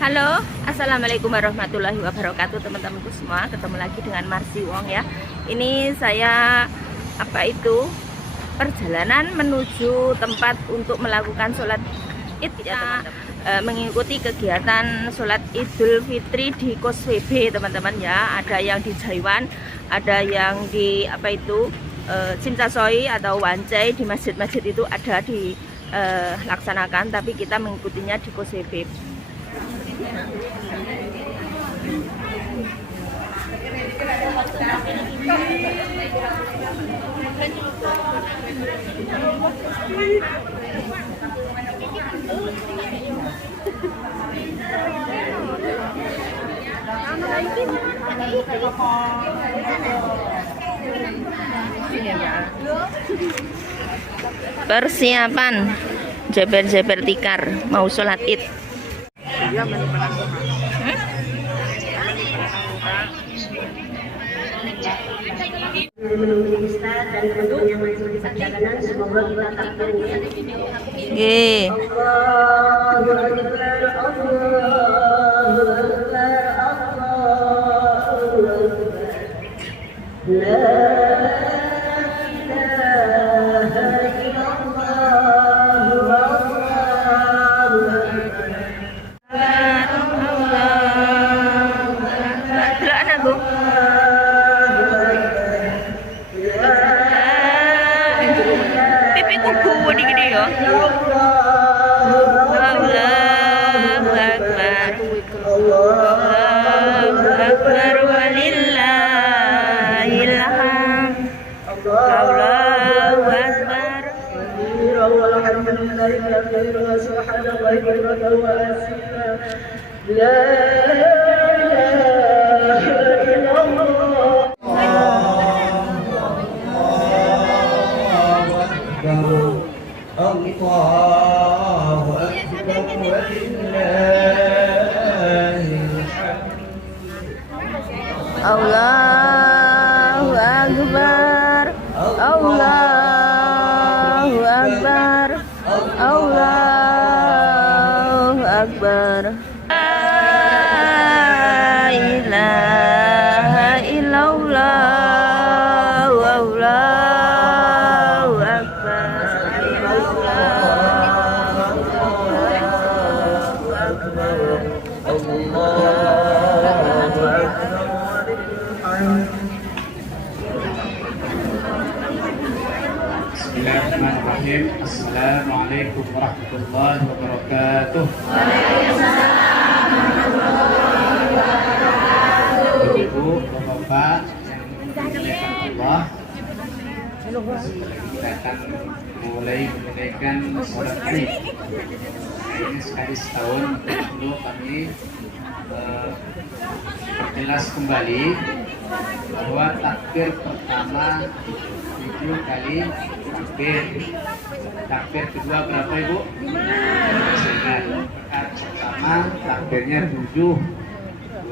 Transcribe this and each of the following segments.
Halo, assalamualaikum warahmatullahi wabarakatuh teman-temanku semua. Ketemu lagi dengan Marsi Wong ya. Ini saya perjalanan menuju tempat untuk melakukan sholat id ya, mengikuti kegiatan sholat Idul Fitri di KOSWB teman-teman ya. Ada yang di Jaiwan, ada yang di Simsasoi atau Wancai. Di masjid-masjid itu ada dilaksanakan, tapi kita mengikutinya di KOSWB. Persiapan jeber-jeber tikar mau sholat id. Menunggu Ustaz dan teman-teman yang masih di perjalanan, semoga kita takdirnya. Allahu Akbar, Allahu Akbar, Allahu Akbar. La ilaha illallah, Allahu Akbar. Gede-gede ya. Allahu Akbar. Allahu Akbar walillahil hamd. Allahu Akbar. Walhamdulillahi katsiran wa subhanallahi bukratan wa asila. La ilaha illallah. Allahu Akbar walillahil hamd. Allahu Akbar. Allahu Akbar. Allahu Akbar. La ilaha illallah. Allahu Akbar. Bismillahirrahmanirrahim. Assalamualaikum warahmatullahi wabarakatuh. Ibu, bapak yang dimuliakan Allah, kita akan mulai menunaikan sholat Id. Ini sekali setahun dulu kami perjelas kembali bahwa takbir pertama 7 kali takbir. Takbir kedua berapa Ibu? Rakaat pertama takbirnya 7.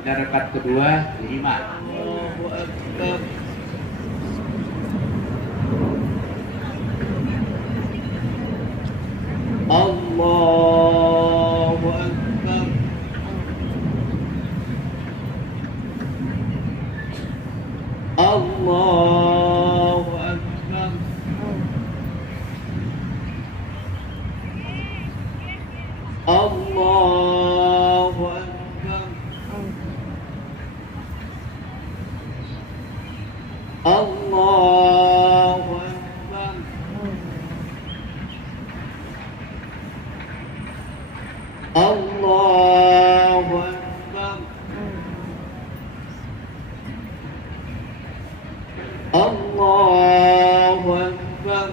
Udah rakaat kedua 5. Allahu Akbar. Allahu Akbar. Allahu Akbar. Allahu Akbar. Allahu Akbar. Allahu Akbar.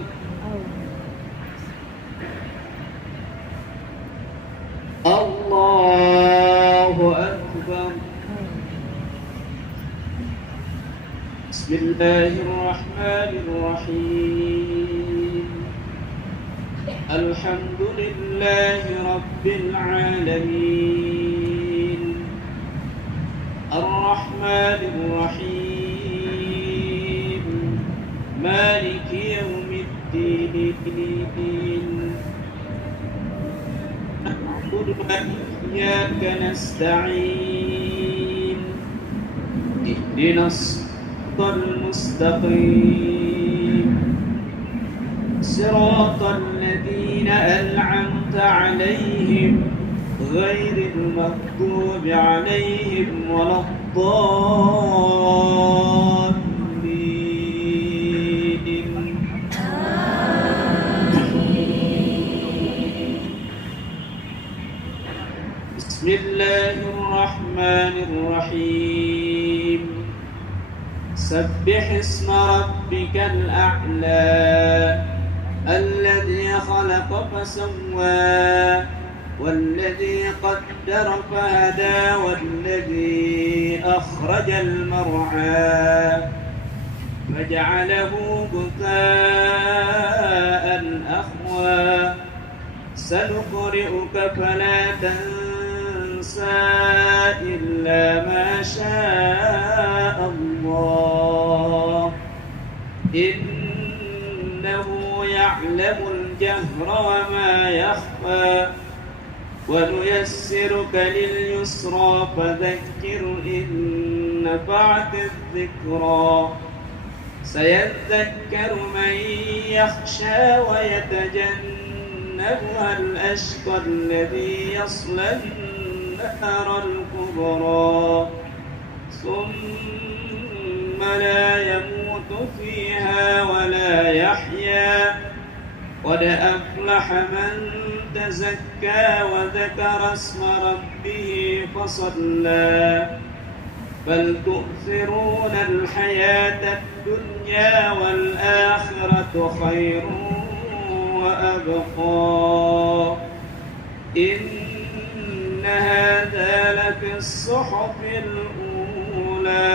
Allahu Akbar. Bismillahirrahmanirrahim. Alhamdulillahi Rabbil alamin. Ar-Rahmanir Rahim. Maliki yawmiddin. وإياك نستعين اهدنا الصراط المستقيم صراط الذين أنعمت عليهم غير المغضوب عليهم ولا الضالين. بسم الله الرحمن الرحيم سبح اسم ربك الأعلى الذي خلق فسوى والذي قدر فهدى والذي أخرج المرعى فجعله غثاء أحوى سنقرئك فلا تنسى إلا ما شاء الله إنه يعلم الجهر وما يخفى ونيسرك لليسرى فذكر إن نفعت الذكرى سيذكر من يخشى ويتجنبها الأشقى الذي يصلى النار الكبرى ثم لا يموت فيها ولا يحيا قد أفلح من تزكى وذكر اسم ربه فصلى بل تؤثرون الحياة الدنيا والآخرة خير وأبقى إن هذا لفي الصحف الأولى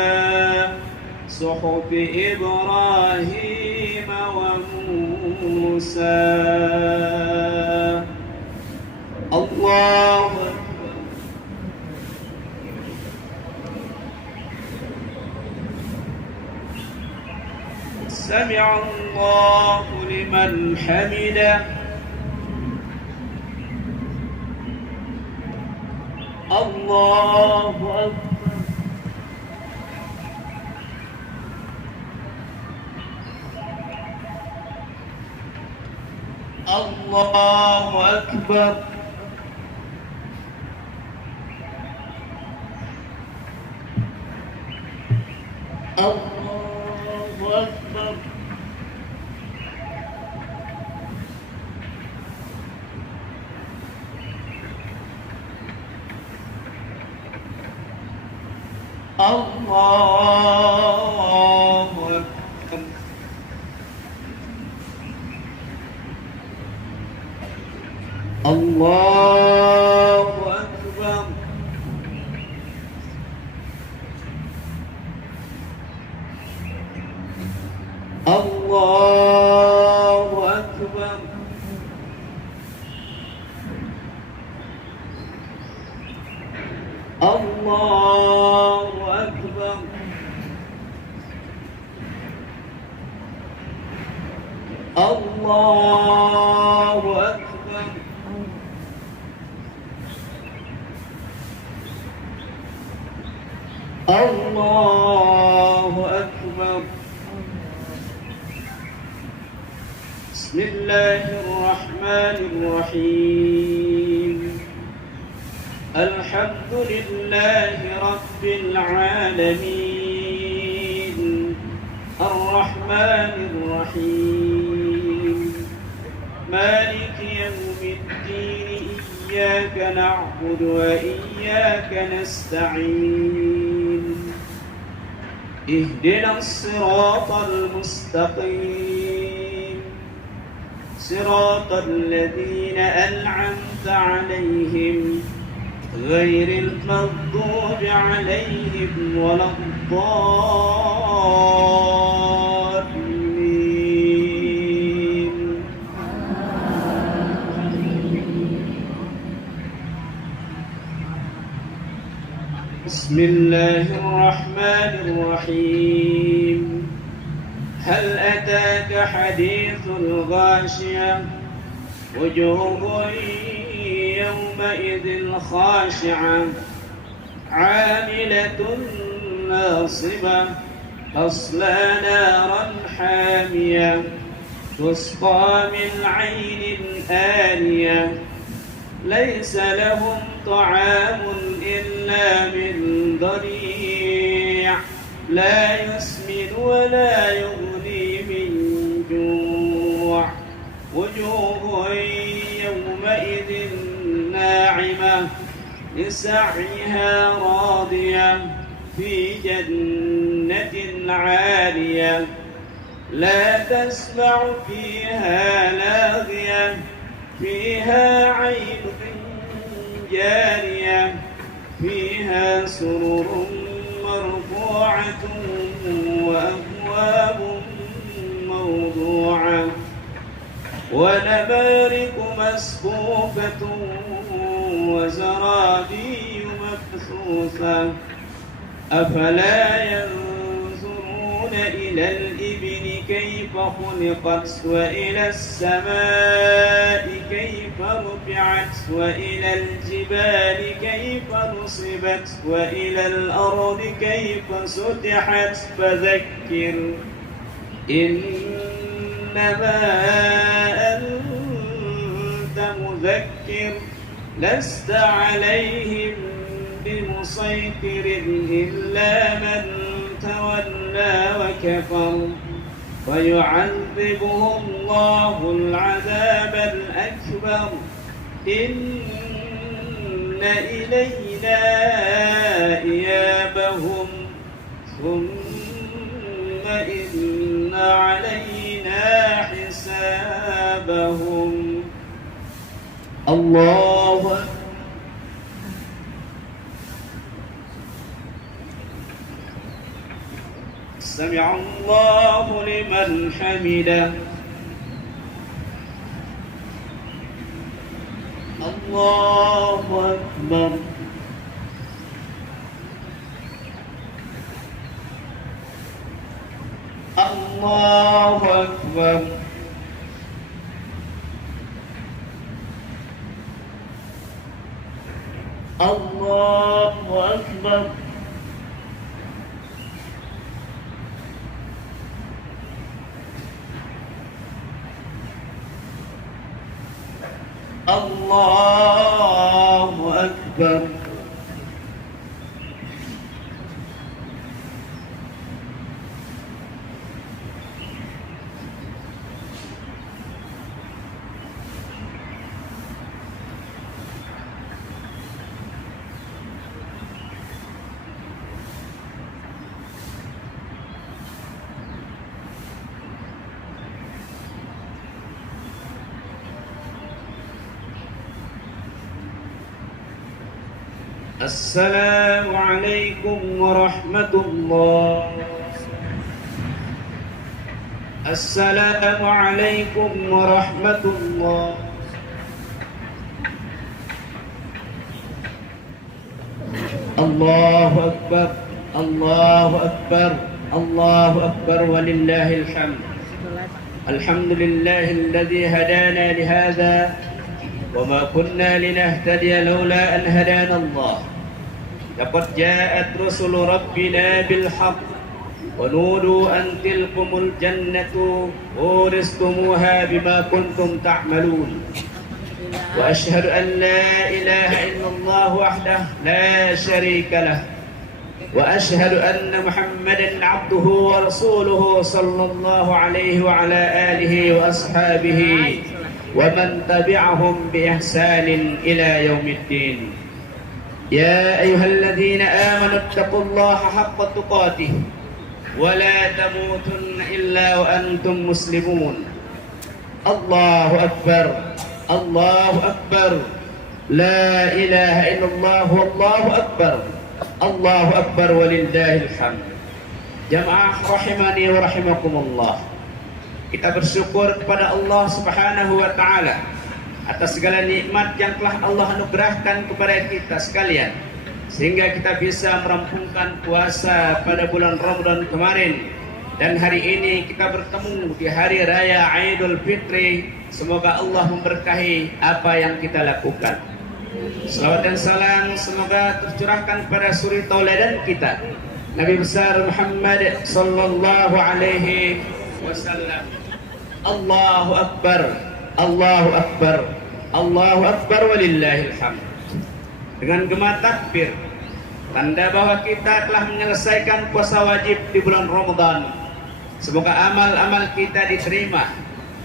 صحف إبراهيم وموسى. الله أكبر. سمع الله لمن حمده. الله أكبر. الله أكبر. الله أكبر. الله أكبر. الله أكبر. الله أكبر. الله أكبر. الله أكبر. الله أكبر. بسم الله الرحمن الرحيم الحمد لله رب العالمين الرحمن الرحيم مالك يوم الدين إياك نعبد وإياك نستعين اهدنا الصراط المستقيم صراط الذين أنعمت عليهم غير المغضوب عليهم ولا الضالين. بسم الله الرحمن الرحيم هل أتاك حديث الغاشية وجوه يومئذ خاشعة عاملة ناصبة تصلى نارا حامية تسقى من عين آنية ليس لهم طعام إلا من ضريع لا يسمن ولا يغني من جوع وجوه يومئذ ناعمة لسعيها راضية في جنة عالية لا تسمع فيها لاغية فيها عين جارية فيها سرر مرفوعة وأكواب موضوعة ونمارق مصفوفة وزرابي مبثوثة أفلا ينظرون إلى الإبل كيف خلقت وإلى السماء كيف رفعت وإلى الجبال كيف نصبت وإلى الأرض كيف سطحت فذكر إنما أنت مذكر لست عليهم بمسيطر إلا من تولى وكفر فيعذبه الله العذاب الأكبر إن إلينا إيابهم ثم إن علينا حسابهم الله أكبر. سمع الله لمن حمده الله أكبر الله أكبر الله أكبر الله أكبر السلام عليكم ورحمة الله السلام عليكم ورحمة الله الله أكبر الله أكبر الله أكبر ولله الحمد الحمد لله الذي هدانا لهذا وما كنا لنهتدي لولا أن هدانا الله لقد جاءت رسل ربنا بالحق ونودوا أن تلكم الجنة أورثتموها بما كنتم تعملون وأشهد أن لا إله إلا الله وحده لا شريك له وأشهد أن محمدا عبده ورسوله صلى الله عليه وعلى آله وأصحابه ومن تبعهم بإحسان إلى يوم الدين يا أيها الذين آمنوا اتقوا الله حق تقاته ولا تموتن إلا وأنتم مسلمون الله أكبر الله أكبر لا إله إلا الله والله أكبر الله أكبر ولله الحمد. Jamaah rahimani wa rahimakumullah. Kita bersyukur kepada Allah Subhanahu wa taala atas segala nikmat yang telah Allah anugerahkan kepada kita sekalian sehingga kita bisa merampungkan puasa pada bulan Ramadan kemarin dan hari ini kita bertemu di hari raya Idul Fitri. Semoga Allah memberkahi apa yang kita lakukan. Salawat dan salam semoga tercurahkan pada suri tauladan kita, Nabi besar Muhammad sallallahu alaihi wasallam. Allahu akbar, Allahu akbar, Allahu akbar walillahil hamd. Dengan gema takbir, tanda bahwa kita telah menyelesaikan puasa wajib di bulan Ramadan. Semoga amal-amal kita diterima,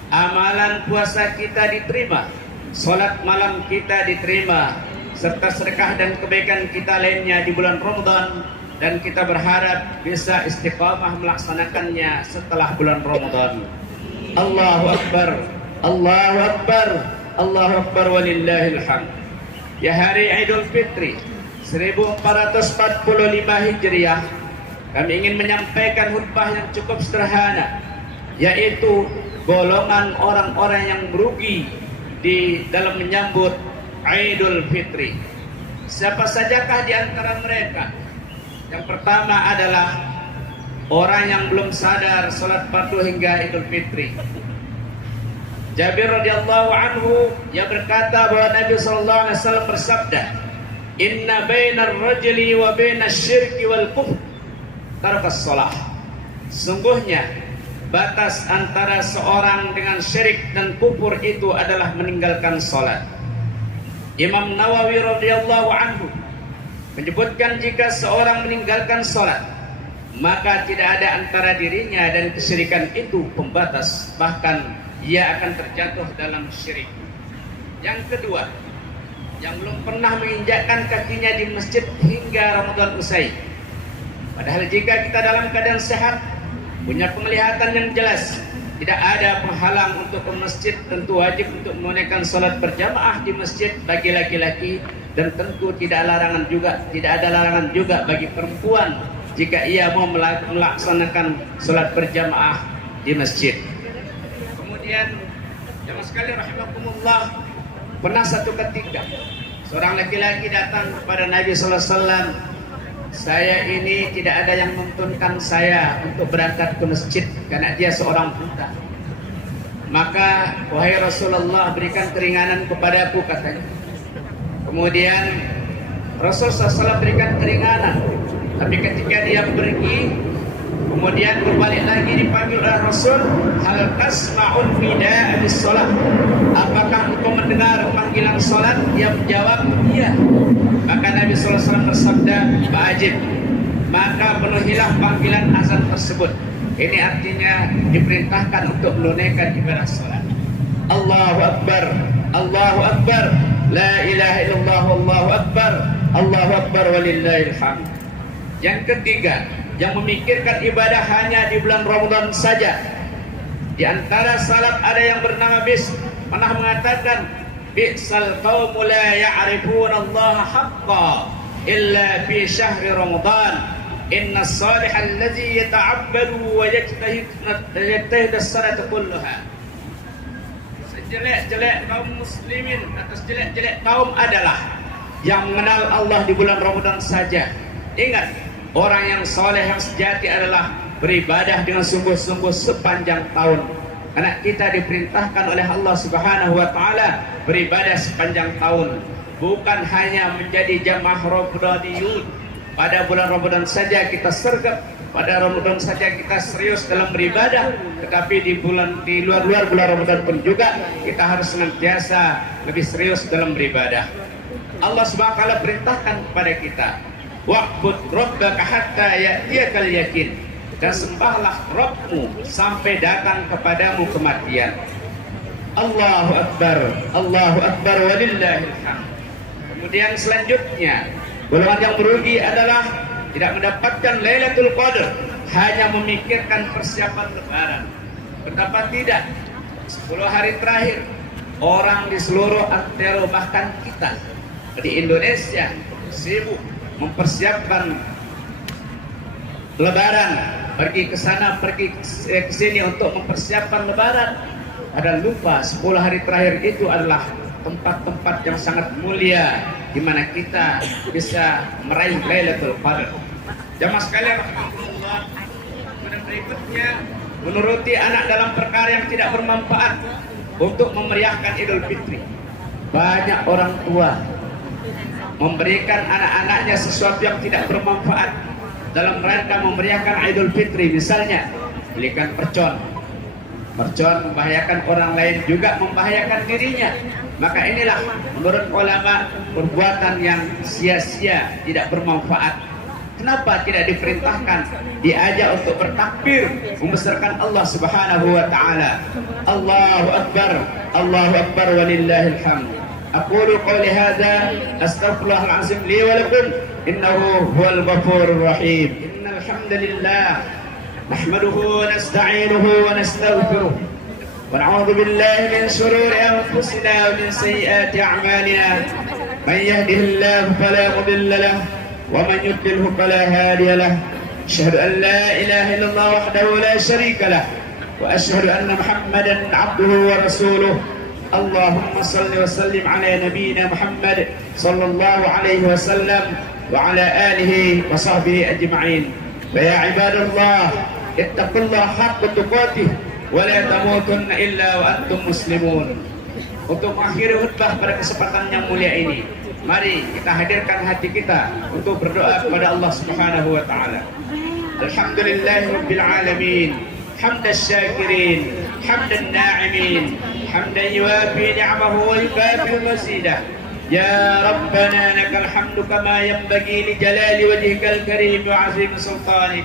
amalan puasa kita diterima, salat malam kita diterima, serta sedekah dan kebaikan kita lainnya di bulan Ramadan, dan kita berharap bisa istiqamah melaksanakannya setelah bulan Ramadan. Allahu akbar, Allahu akbar, Allahu akbar walillahil hamd. Ya hari Idul Fitri 1445 Hijriah, kami ingin menyampaikan khutbah yang cukup sederhana, yaitu golongan orang-orang yang merugi di dalam menyambut Idul Fitri. Siapa sajakah di antara mereka? Yang pertama adalah orang yang belum sadar salat fardu hingga Idul Fitri. Jabir radhiyallahu anhu yang berkata bahwa Nabi sallallahu alaihi wasallam bersabda, "Inna bainar rajuli wa bainas syirki wal kufr tarkas shalah." Sungguhnya batas antara seorang dengan syirik dan kufur itu adalah meninggalkan salat. Imam Nawawi radhiyallahu anhu menyebutkan jika seorang meninggalkan salat, maka tidak ada antara dirinya dan kesyirikan itu pembatas, bahkan ia akan terjatuh dalam syirik. Yang kedua, yang belum pernah menginjakkan kakinya di masjid hingga Ramadan usai. Padahal jika kita dalam keadaan sehat, punya penglihatan yang jelas, tidak ada penghalang untuk ke masjid, tentu wajib untuk menunaikan salat berjamaah di masjid bagi laki-laki, dan tentu tidak ada larangan juga bagi perempuan jika ia mau melaksanakan salat berjamaah di masjid. Kemudian, jamaah sekalian rahimakumullah, pernah satu ketika seorang laki-laki datang kepada Nabi sallallahu alaihi wasallam, "Saya ini tidak ada yang menuntunkan saya untuk berangkat ke masjid karena dia seorang buta. Maka wahai Rasulullah, berikan keringanan kepadaku," katanya. Kemudian Rasul SAW berikan keringanan, tapi ketika dia pergi, kemudian berbalik lagi dipanggil oleh Rasul, "Hal tasma'un nida'a bis-shalah?" Apakah engkau mendengar panggilan salat? Dia menjawab, "Iya." Maka Nabi SAW bersabda, "Fa'ajib." Maka penuhilah panggilan azan tersebut. Ini artinya diperintahkan untuk menunaikan ibadah salat. Allahu akbar, Allahu akbar, la ilaha illallah, Allahu akbar, Allahu akbar walillahil hamd. Yang ketiga, yang memikirkan ibadah hanya di bulan Ramadan saja. Di antara salaf ada yang bernama Bis, pernah mengatakan, "Bi'sal qaumu la ya'rifuna Allah haqqa illa fi syahri Ramadan. Inna as-salih alladhi yata'abbadu wa yajtahid as-salata kullaha." Sejelek-jelek kaum muslimin atau sejelek-jelek kaum adalah yang mengenal Allah di bulan Ramadan saja. Ingat, orang yang soleh yang sejati adalah beribadah dengan sungguh-sungguh sepanjang tahun. Karena kita diperintahkan oleh Allah Subhanahu wa taala beribadah sepanjang tahun, bukan hanya menjadi jamaah Ramadaniyun. Pada bulan Ramadan saja kita sergap, pada Ramadan saja kita serius dalam beribadah, tetapi di luar bulan Ramadan pun juga kita harus senantiasa lebih serius dalam beribadah. Allah Subhanahu wa taala perintahkan kepada kita, "Wa'bud rabbaka hatta ya'tiyakal yakin." Dan sembahlah Rabbmu sampai datang kepadamu kematian. Allahu akbar, Allahu akbar walillahil hamd. Kemudian selanjutnya, golongan yang merugi adalah tidak mendapatkan Lailatul Qadar, hanya memikirkan persiapan lebaran. Betapa tidak, 10 hari terakhir orang di seluruh antero, bahkan kita di Indonesia sibuk mempersiapkan lebaran, pergi ke sana, pergi ke sini untuk mempersiapkan lebaran. Ada lupa 10 hari terakhir itu adalah tempat-tempat yang sangat mulia di mana kita bisa meraih Lailatul Qadar. Jamaah sekalian, kemudian berikutnya, menuruti anak dalam perkara yang tidak bermanfaat untuk memeriahkan Idul Fitri. Banyak orang tua memberikan anak-anaknya sesuatu yang tidak bermanfaat dalam rangka memeriahkan Idul Fitri, misalnya belikan percon. Percon membahayakan orang lain, juga membahayakan dirinya. Maka inilah menurut ulama perbuatan yang sia-sia, tidak bermanfaat. Kenapa tidak diperintahkan, diajak untuk bertakbir, membesarkan Allah Subhanahu wa taala? Allahu Akbar walillahil hamd. Aqulu qawli hadza astaghfirullah al-azim li wa lakum innahu huwal ghafurur rahim. Innal hamdalillah nahmaduhu wa nasta'inuhu wa nastaghfiruh wa na'udzu billahi min shururi anfusina wa min sayyiati a'malina. Man yahdihillahu fala mudilla lahu ومن يضلله فلا هادي له. أشهد أن لا إله إلا الله وحده لا شريك له وأشهد أن محمدا عبده ورسوله. اللهم صل وسلم على نبينا محمد صلى الله عليه وسلم وعلى آله وصحبه أجمعين. فيا عباد الله اتقوا الله حق تقاته ولا تموتن إلا وأنتم مسلمون. Untuk mengakhiri khutbah pada kesempatan yang mulia ini, mari kita hadirkan hati kita untuk berdoa kepada Allah Subhanahu wa taala. Alhamdulillahirabbil alamin, hamdasy syakirin, hamdan na'imin, hamdan yuwafi ni'amahu wa yukafi mazidah. Ya Rabbana lakal hamdu kama yanbaghi li jalali wajhikal karim wa 'azim sultanik.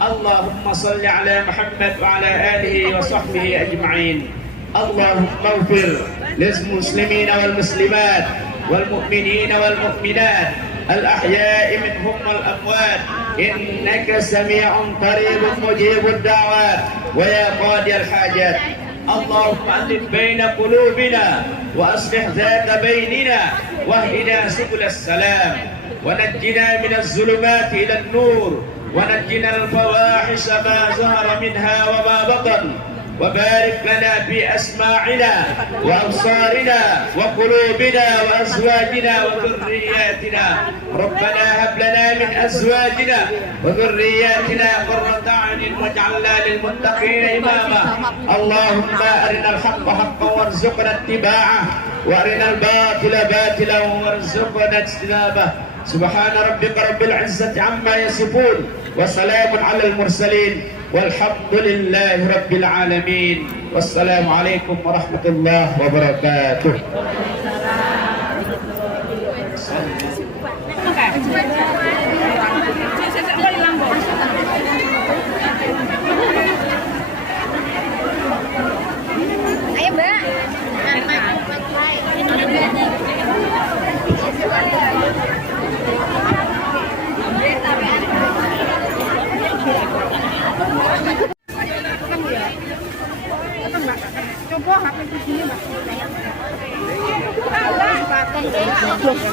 Allahumma shalli ala Muhammad wa ala alihi wa sahbihi ajma'in. Allahumma ighfir lil muslimina wal muslimat والمؤمنين والمؤمنات الأحياء منهم والأموات إنك سميع قريب مجيب الدعوات ويا قاضي الحاجات. اللهم ألف بين قلوبنا وأصلح ذات بيننا واهدنا سبل السلام ونجنا من الظلمات إلى النور ونجنا الفواحش ما ظهر منها وما بطن وبارك لنا في أسماعنا وأبصارنا وقلوبنا وأزواجنا وذرياتنا. ربنا هب لنا من أزواجنا وذرياتنا قرة أعين واجعلنا للمتقين إماما. اللهم أرنا الحق حقا وارزقنا اتباعه وأرنا الباطل باطلا وارزقنا اجتنابه. سبحان ربك رب العزة عما يصفون وسلام على المرسلين والحمد لله رب العالمين. والسلام عليكم ورحمة الله وبركاته. Ayo Mbak.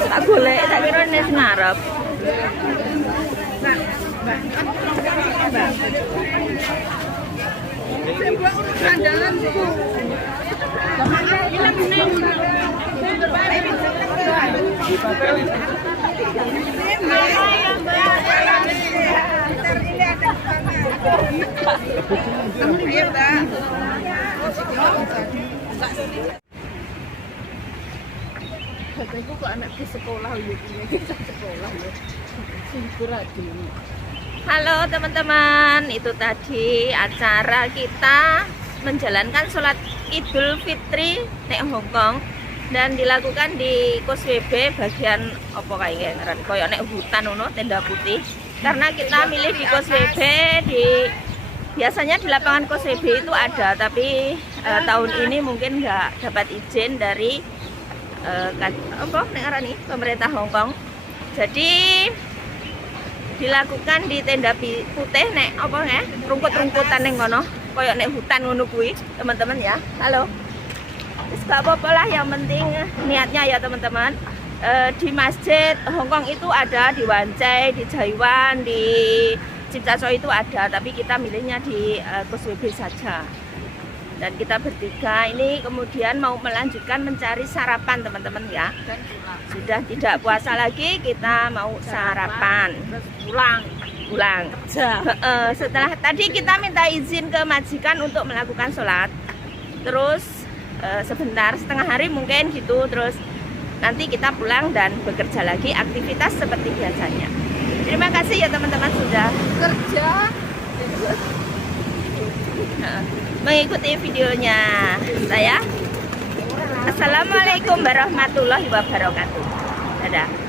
Tak boleh, tak kira nes ngarep. Katanya kok anak ke sekolah Halo teman-teman, itu tadi acara kita menjalankan sholat Idul Fitri nek Hongkong dan dilakukan di KOSWB bagian apa kayak koyo nek hutan uno tenda putih. Karena kita milih di KOSWB biasanya di lapangan KOSWB itu ada, tapi tahun ini mungkin nggak dapat izin dari pemerintah Hongkong. Jadi dilakukan di tenda putih nek apa ya, rumput-rumputan ning ngono, koyo nek hutan ngono kuwi, teman-teman ya. Halo. Wis gak apa-apa lah, yang penting niatnya ya teman-teman. Di masjid Hongkong itu ada di Wan Chai, di Jaiwan, di Cipcaco itu ada, tapi kita milihnya di KOSWB saja. Dan kita bertiga ini kemudian mau melanjutkan mencari sarapan teman-teman ya. Sudah tidak puasa lagi, kita mau sarapan. Pulang. Setelah tadi kita minta izin ke majikan untuk melakukan sholat. Terus sebentar, setengah hari mungkin gitu. Terus nanti kita pulang dan bekerja lagi aktivitas seperti biasanya. Terima kasih ya teman-teman sudah Kerja. mengikuti videonya saya. Assalamualaikum warahmatullahi wabarakatuh. Dadah.